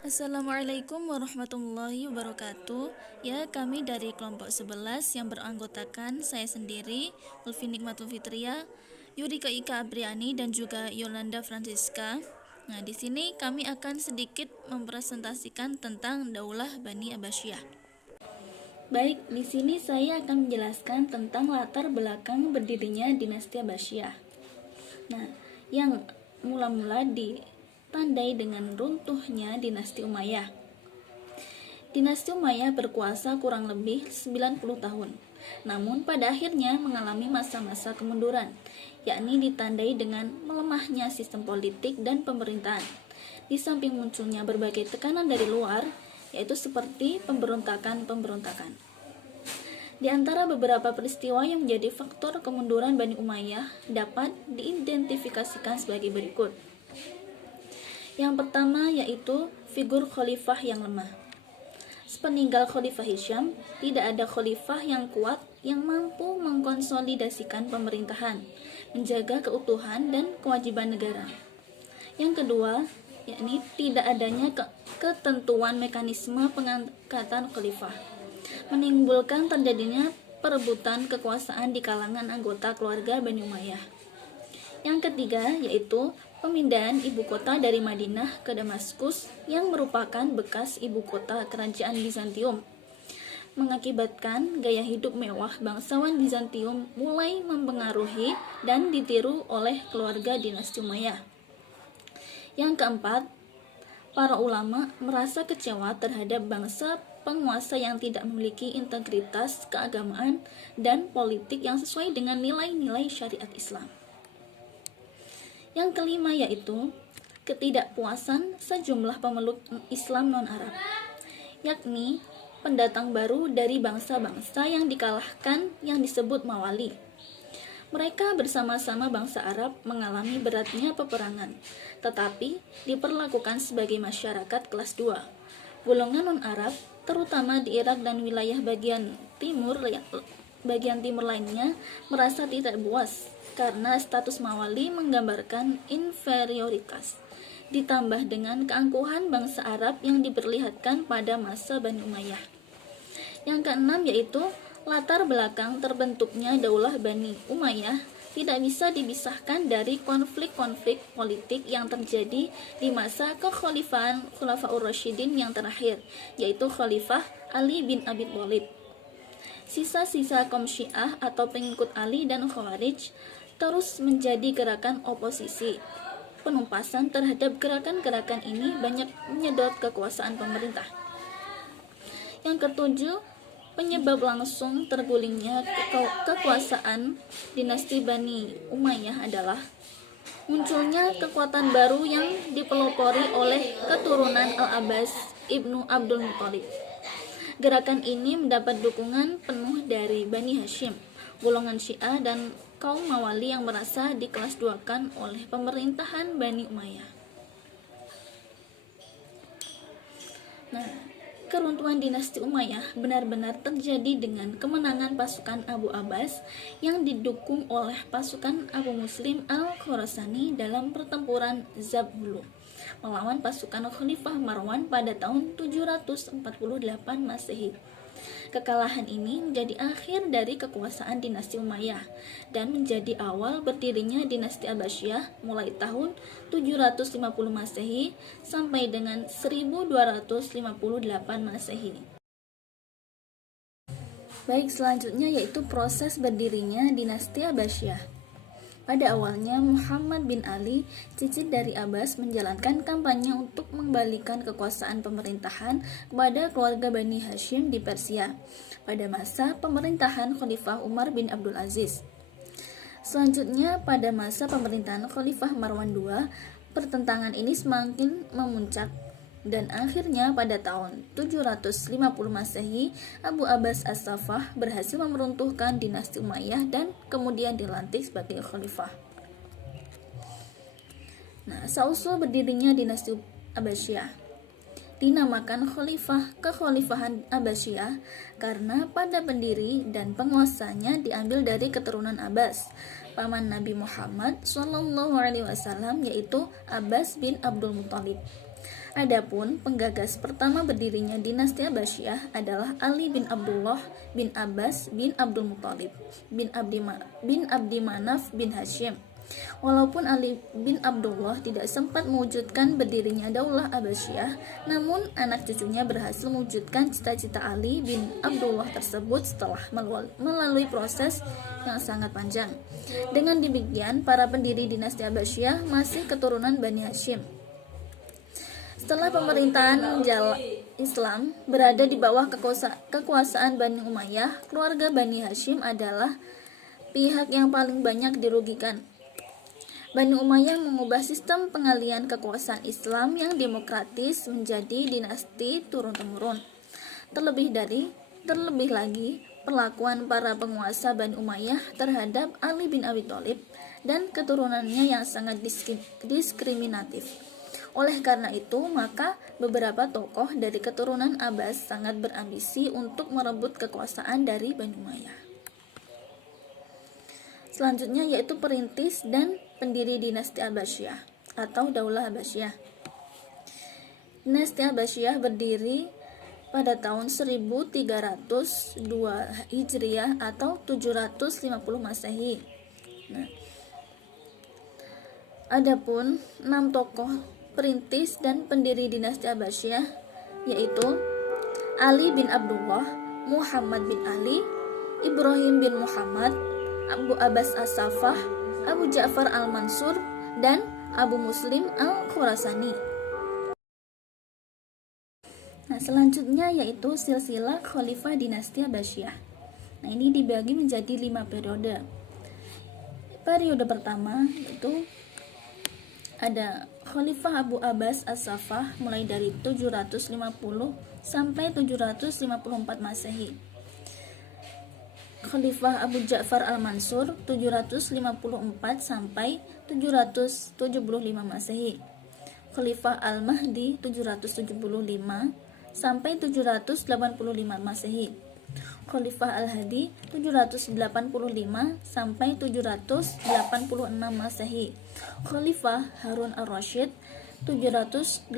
Assalamualaikum warahmatullahi wabarakatuh. Ya, kami dari kelompok 11 yang beranggotakan saya sendiri, Ulfi Nikmatul Fitria, Yurika Ika Abriani dan juga Yolanda Francisca. Nah, di sini kami akan sedikit mempresentasikan tentang Daulah Bani Abbasiyah. Baik, di sini saya akan menjelaskan tentang latar belakang berdirinya dinasti Abbasiyah. Nah, yang mula-mula ditandai dengan runtuhnya dinasti Umayyah. Dinasti Umayyah berkuasa kurang lebih 90 tahun, namun pada akhirnya mengalami masa-masa kemunduran, yakni ditandai dengan melemahnya sistem politik dan pemerintahan. Di samping munculnya berbagai tekanan dari luar, yaitu seperti pemberontakan-pemberontakan. Di antara beberapa peristiwa yang menjadi faktor kemunduran Bani Umayyah dapat diidentifikasikan sebagai berikut. Yang pertama yaitu figur khalifah yang lemah. Sepeninggal Khalifah Hisham, tidak ada khalifah yang kuat yang mampu mengkonsolidasikan pemerintahan, menjaga keutuhan dan kewajiban negara. Yang kedua, yakni tidak adanya ketentuan mekanisme pengangkatan khalifah, menimbulkan terjadinya perebutan kekuasaan di kalangan anggota keluarga Bani Umayyah. Yang ketiga yaitu pemindahan ibu kota dari Madinah ke Damaskus yang merupakan bekas ibu kota kerajaan Bizantium, mengakibatkan gaya hidup mewah bangsawan Bizantium mulai mempengaruhi dan ditiru oleh keluarga dinasti Umayyah. Yang keempat, para ulama merasa kecewa terhadap bangsa penguasa yang tidak memiliki integritas keagamaan dan politik yang sesuai dengan nilai-nilai syariat Islam. Yang kelima yaitu ketidakpuasan sejumlah pemeluk Islam non-Arab, yakni pendatang baru dari bangsa-bangsa yang dikalahkan yang disebut Mawali. Mereka bersama-sama bangsa Arab mengalami beratnya peperangan, tetapi diperlakukan sebagai masyarakat kelas 2. Golongan non-Arab, terutama di Irak dan wilayah bagian timur lainnya, merasa tidak puas karena status Mawali menggambarkan inferioritas, ditambah dengan keangkuhan bangsa Arab yang diperlihatkan pada masa Bani Umayyah. Yang keenam yaitu latar belakang terbentuknya Daulah Bani Umayyah tidak bisa dipisahkan dari konflik-konflik politik yang terjadi di masa kekhalifahan Khulafaur Rasyidin yang terakhir, yaitu Khalifah Ali bin Abi Thalib. Sisa-sisa kaum Syiah atau pengikut Ali dan Khawarij terus menjadi gerakan oposisi. Penumpasan terhadap gerakan-gerakan ini banyak menyedot kekuasaan pemerintah. Yang ketujuh, penyebab langsung tergulingnya kekuasaan dinasti Bani Umayyah adalah munculnya kekuatan baru yang dipelopori oleh keturunan Al-Abbas Ibnu Abdul Muthalib. Gerakan ini mendapat dukungan penuh dari Bani Hashim, golongan Syiah dan kaum Mawali yang merasa dikelas duakan oleh pemerintahan Bani Umayyah. Nah, keruntuhan dinasti Umayyah benar-benar terjadi dengan kemenangan pasukan Abu Abbas yang didukung oleh pasukan Abu Muslim Al-Khurasani dalam pertempuran Zabulu melawan pasukan Khalifah Marwan pada tahun 748 Masehi. Kekalahan ini menjadi akhir dari kekuasaan dinasti Umayyah dan menjadi awal berdirinya dinasti Abbasiyah mulai tahun 750 Masehi sampai dengan 1258 Masehi. Baik, selanjutnya yaitu proses berdirinya dinasti Abbasiyah. Pada awalnya, Muhammad bin Ali, cicit dari Abbas, menjalankan kampanye untuk mengembalikan kekuasaan pemerintahan kepada keluarga Bani Hashim di Persia pada masa pemerintahan Khalifah Umar bin Abdul Aziz. Selanjutnya, pada masa pemerintahan Khalifah Marwan II, pertentangan ini semakin memuncak dan akhirnya pada tahun 750 Masehi, Abu Abbas As-Saffah berhasil meruntuhkan dinasti Umayyah dan kemudian dilantik sebagai khalifah. Nah, sausul berdirinya dinasti Abbasiyah dinamakan kekhalifahan Abbasiyah karena pada pendiri dan penguasanya diambil dari keturunan Abbas, paman Nabi Muhammad SAW, yaitu Abbas bin Abdul Muthalib. Adapun penggagas pertama berdirinya dinasti Abbasiyah adalah Ali bin Abdullah bin Abbas bin Abdul Muthalib bin Abdi Manaf bin Hashim. Walaupun Ali bin Abdullah tidak sempat mewujudkan berdirinya Daulah Abbasiyah, namun anak cucunya berhasil mewujudkan cita-cita Ali bin Abdullah tersebut setelah melalui proses yang sangat panjang. Dengan demikian, para pendiri dinasti Abbasiyah masih keturunan Bani Hashim. Setelah pemerintahan Islam berada di bawah kekuasaan Bani Umayyah, keluarga Bani Hashim adalah pihak yang paling banyak dirugikan. Bani Umayyah mengubah sistem pengalian kekuasaan Islam yang demokratis menjadi dinasti turun-temurun. Terlebih lagi, perlakuan para penguasa Bani Umayyah terhadap Ali bin Abi Thalib dan keturunannya yang sangat diskriminatif. Oleh karena itu, maka beberapa tokoh dari keturunan Abbas sangat berambisi untuk merebut kekuasaan dari Bani Umayyah. Selanjutnya yaitu perintis dan pendiri dinasti Abbasiyah atau Daulah Abbasiyah. Dinasti Abbasiyah berdiri pada tahun 1302 Hijriah atau 750 Masehi. Adapun 6 tokoh perintis dan pendiri dinasti Abbasiyah yaitu Ali bin Abdullah, Muhammad bin Ali, Ibrahim bin Muhammad, Abu Abbas As-Saffah, Abu Ja'far Al-Mansur, dan Abu Muslim Al-Khurasani. Selanjutnya yaitu silsilah Khalifah dinasti Abbasiyah. Ini dibagi menjadi 5 periode. Periode pertama yaitu ada Khalifah Abu Abbas As-Saffah mulai dari 750 sampai 754 Masehi. Khalifah Abu Ja'far Al-Mansur 754 sampai 775 Masehi. Khalifah Al-Mahdi 775 sampai 785 Masehi. Khalifah Al-Hadi 785 sampai 786 Masehi. Khalifah Harun Ar-Rasyid 786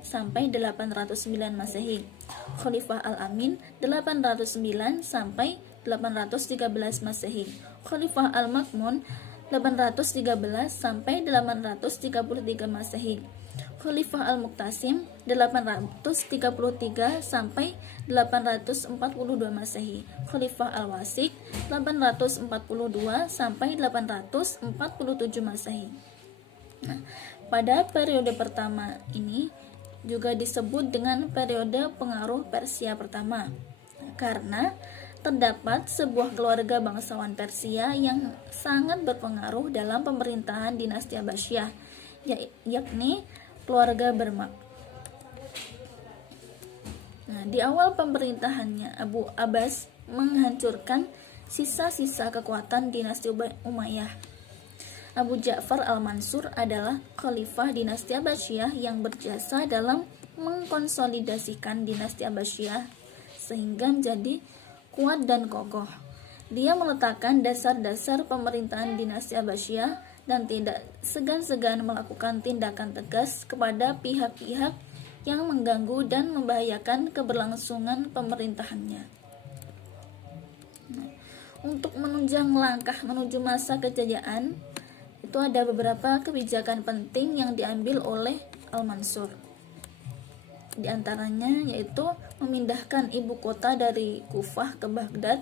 sampai 809 Masehi. Khalifah Al-Amin 809 sampai 813 Masehi. Khalifah Al-Ma'mun 813 sampai 833 Masehi. Khalifah Al-Muqtasim 833 sampai 842 Masehi. Khalifah Al-Wasik 842 sampai 847 Masehi. Pada periode pertama ini juga disebut dengan periode pengaruh Persia pertama, karena terdapat sebuah keluarga bangsawan Persia yang sangat berpengaruh dalam pemerintahan dinasti Abbasiyah, yakni keluarga Bermak. Di awal pemerintahannya, Abu Abbas menghancurkan sisa-sisa kekuatan dinasti Umayyah. Abu Ja'far Al-Mansur adalah khalifah dinasti Abbasiyah yang berjasa dalam mengkonsolidasikan dinasti Abbasiyah sehingga menjadi kuat dan kokoh. Dia meletakkan dasar-dasar pemerintahan dinasti Abbasiyah dan tidak segan-segan melakukan tindakan tegas kepada pihak-pihak yang mengganggu dan membahayakan keberlangsungan pemerintahannya. Untuk menunjang langkah menuju masa kejayaan, itu ada beberapa kebijakan penting yang diambil oleh Al-Mansur. Di antaranya yaitu memindahkan ibu kota dari Kufah ke Baghdad,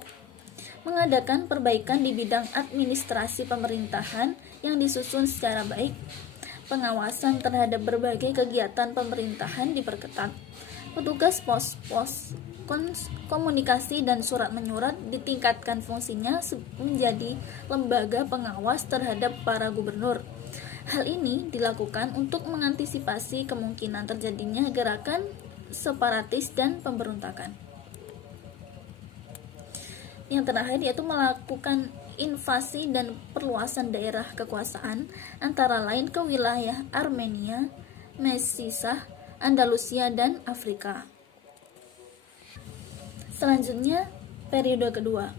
mengadakan perbaikan di bidang administrasi pemerintahan yang disusun secara baik, pengawasan terhadap berbagai kegiatan pemerintahan diperketat, petugas pos-pos komunikasi dan surat menyurat ditingkatkan fungsinya menjadi lembaga pengawas terhadap para gubernur. Hal ini dilakukan untuk mengantisipasi kemungkinan terjadinya gerakan separatis dan pemberontakan. Yang terakhir yaitu melakukan invasi dan perluasan daerah kekuasaan antara lain ke wilayah Armenia, Mesisah, Andalusia, dan Afrika. Selanjutnya, periode kedua.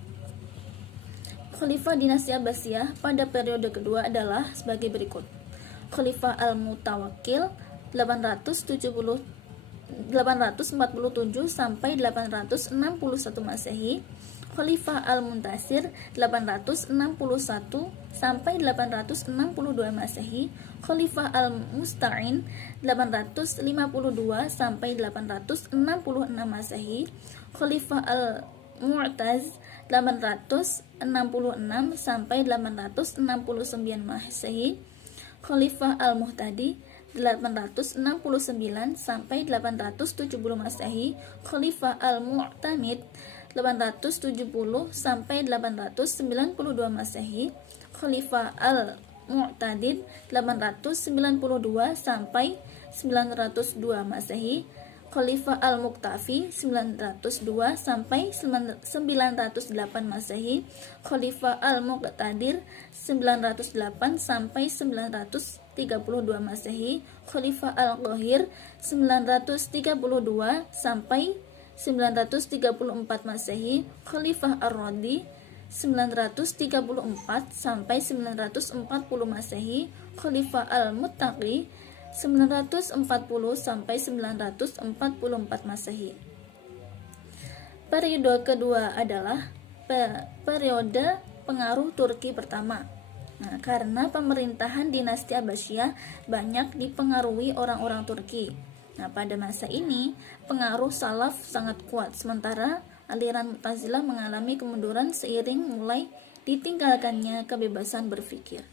Khalifah dinasti Abbasiyah pada periode kedua adalah sebagai berikut. Khalifah Al-Mutawakkil 847 sampai 861 Masehi. Khalifah Al-Muntasir 861 sampai 862 Masehi. Khalifah Al-Musta'in 852 sampai 866 Masehi. Khalifah Al-Mu'taz 866 sampai 869 Masehi. Khalifah Al-Muhtadi 869 sampai 870 Masehi. Khalifah Al-Mu'tamid 870 sampai 892 Masehi. Khalifah Al-Mu'tadid 892 sampai 902 Masehi. Khalifah Al-Muktafi 902 sampai 908 Masehi. Khalifah Al-Muqtadir 908 sampai 932 Masehi. Khalifah Al-Qahir 932 sampai 934 Masehi. Khalifah Ar-Radi 934 sampai 940 Masehi. Khalifah Al-Muttaqi 940 sampai 944 Masehi. Periode kedua adalah periode pengaruh Turki pertama. Nah, karena pemerintahan dinasti Abbasiyah banyak dipengaruhi orang-orang Turki. Nah, pada masa ini pengaruh Salaf sangat kuat, sementara aliran Mu'tazilah mengalami kemunduran seiring mulai ditinggalkannya kebebasan berpikir.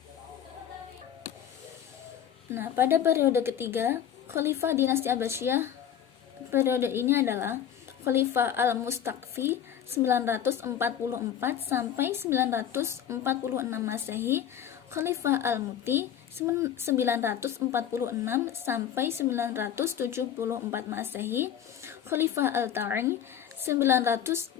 Nah, pada periode ketiga, Khalifah dinasti Abbasiyah, periode ini adalah Khalifah Al-Mustaqfi 944 sampai 946 Masehi. Khalifah Al-Muti 946 sampai 974 Masehi. Khalifah Al-Ta'in 974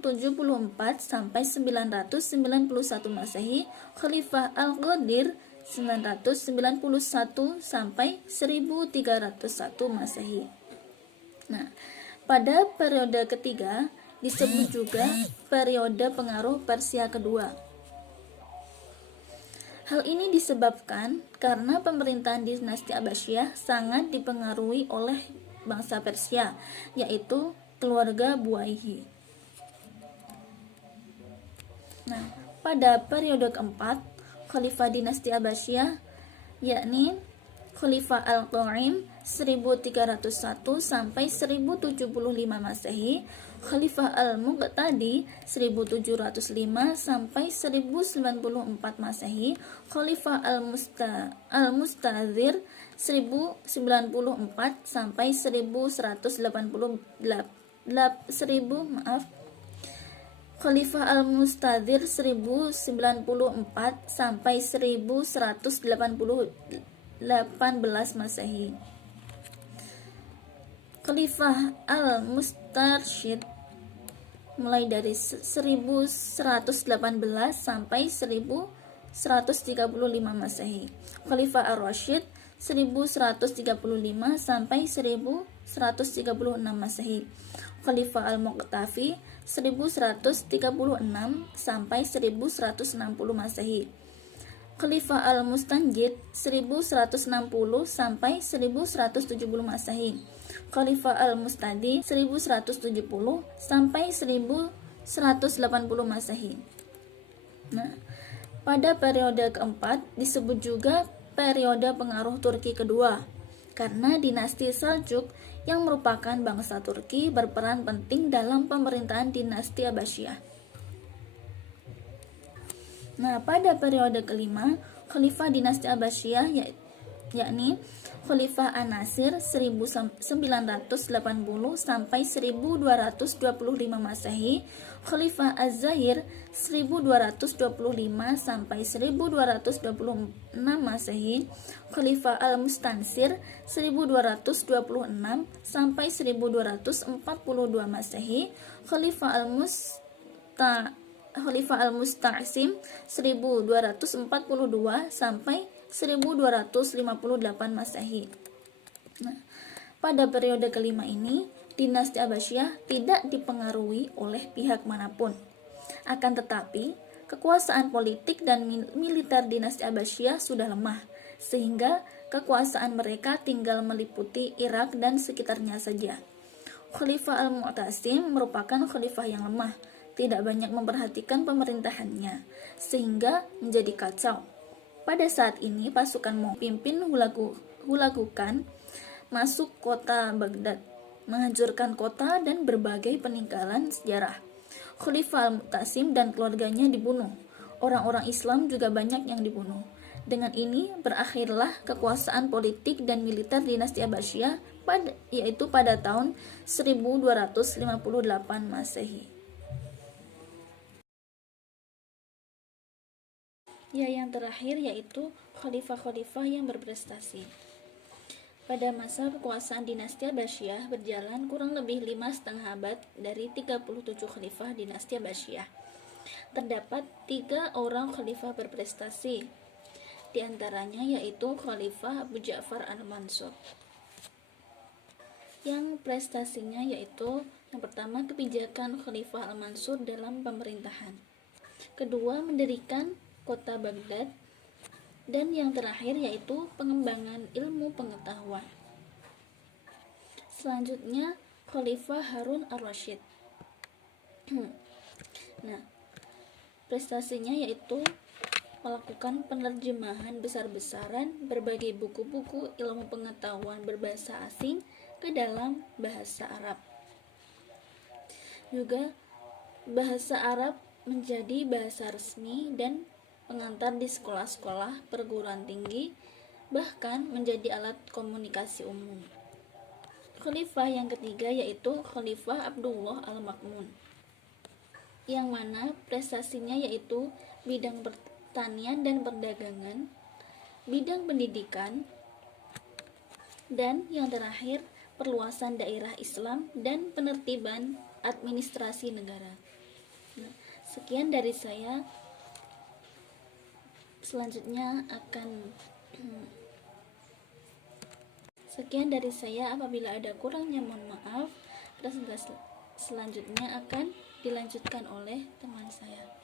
sampai 991 Masehi. Khalifah Al-Qadir 991 sampai 1301 Masehi. Nah, pada periode ketiga disebut juga periode pengaruh Persia kedua. Hal ini disebabkan karena pemerintahan dinasti Abbasiyah sangat dipengaruhi oleh bangsa Persia, yaitu keluarga Buaihi. Nah, pada periode keempat Khalifah dinasti Abbasiyah, yakni Khalifah Al-Qa'im 1301 sampai 1075 Masehi. Khalifah Al-Muqtadi 1705 sampai 1094 Masehi. Khalifah Al-Mustazir 1094 sampai 1188 Khalifah Al-Mustazir 1094 sampai 1118 Masehi. Khalifah Al-Mustarsyid mulai dari 1118 sampai 1135 Masehi. Khalifah Ar-Rasyid 1135 sampai 1136 Masehi. Khalifah Al-Muqtafi 1136 sampai 1160 Masehi. Khalifah Al-Mustanjid 1160 sampai 1170 Masehi. Khalifah Al-Mustadi 1170 sampai 1180 Masehi. Nah, pada periode keempat disebut juga periode pengaruh Turki kedua, karena dinasti Seljuk yang merupakan bangsa Turki berperan penting dalam pemerintahan dinasti Abbasiyah. Nah, pada periode kelima, Khalifah dinasti Abbasiyah yakni Khalifah An-Nasir 1980 sampai 1225 Masehi. Khalifah Az-Zahir 1225 sampai 1226 Masehi. Khalifah Al-Mustansir 1226 sampai 1242 Masehi. Khalifah Al-Musta'sim 1242 sampai 1258 Masehi. Nah, pada periode kelima ini, dinasti Abbasiyah tidak dipengaruhi oleh pihak manapun. Akan tetapi, kekuasaan politik dan militer dinasti Abbasiyah sudah lemah, sehingga kekuasaan mereka tinggal meliputi Irak dan sekitarnya saja. Khalifah Al-Mu'tasim merupakan khalifah yang lemah, tidak banyak memperhatikan pemerintahannya, sehingga menjadi kacau. Pada saat ini pasukan memimpin Hulagukan masuk kota Baghdad, menghancurkan kota dan berbagai peninggalan sejarah. Khalifah Al-Mu'tasim dan keluarganya dibunuh. Orang-orang Islam juga banyak yang dibunuh. Dengan ini berakhirlah kekuasaan politik dan militer dinasti Abbasiyah yaitu pada tahun 1258 Masehi. Yang terakhir yaitu khalifah-khalifah yang berprestasi. Pada masa kekuasaan dinasti Abbasiyah berjalan kurang lebih 5,5 abad dari 37 khalifah dinasti Abbasiyah. Terdapat 3 orang khalifah berprestasi, di antaranya yaitu Khalifah Abu Ja'far Al-Mansur. Yang prestasinya yaitu yang pertama kebijakan Khalifah Al-Mansur dalam pemerintahan, kedua mendirikan kota Baghdad, dan yang terakhir yaitu pengembangan ilmu pengetahuan. Selanjutnya Khalifah Harun Ar-Rasyid. Nah, prestasinya yaitu melakukan penerjemahan besar-besaran berbagai buku-buku ilmu pengetahuan berbahasa asing ke dalam bahasa Arab. Juga bahasa Arab menjadi bahasa resmi dan pengantar di sekolah-sekolah perguruan tinggi, bahkan menjadi alat komunikasi umum. Khalifah yang ketiga yaitu Khalifah Abdullah Al-Ma'mun, yang mana prestasinya yaitu bidang pertanian dan perdagangan, bidang pendidikan, dan yang terakhir perluasan daerah Islam dan penertiban administrasi negara. Nah, sekian dari saya. Apabila ada kurangnya mohon maaf. Presentasi selanjutnya akan dilanjutkan oleh teman saya.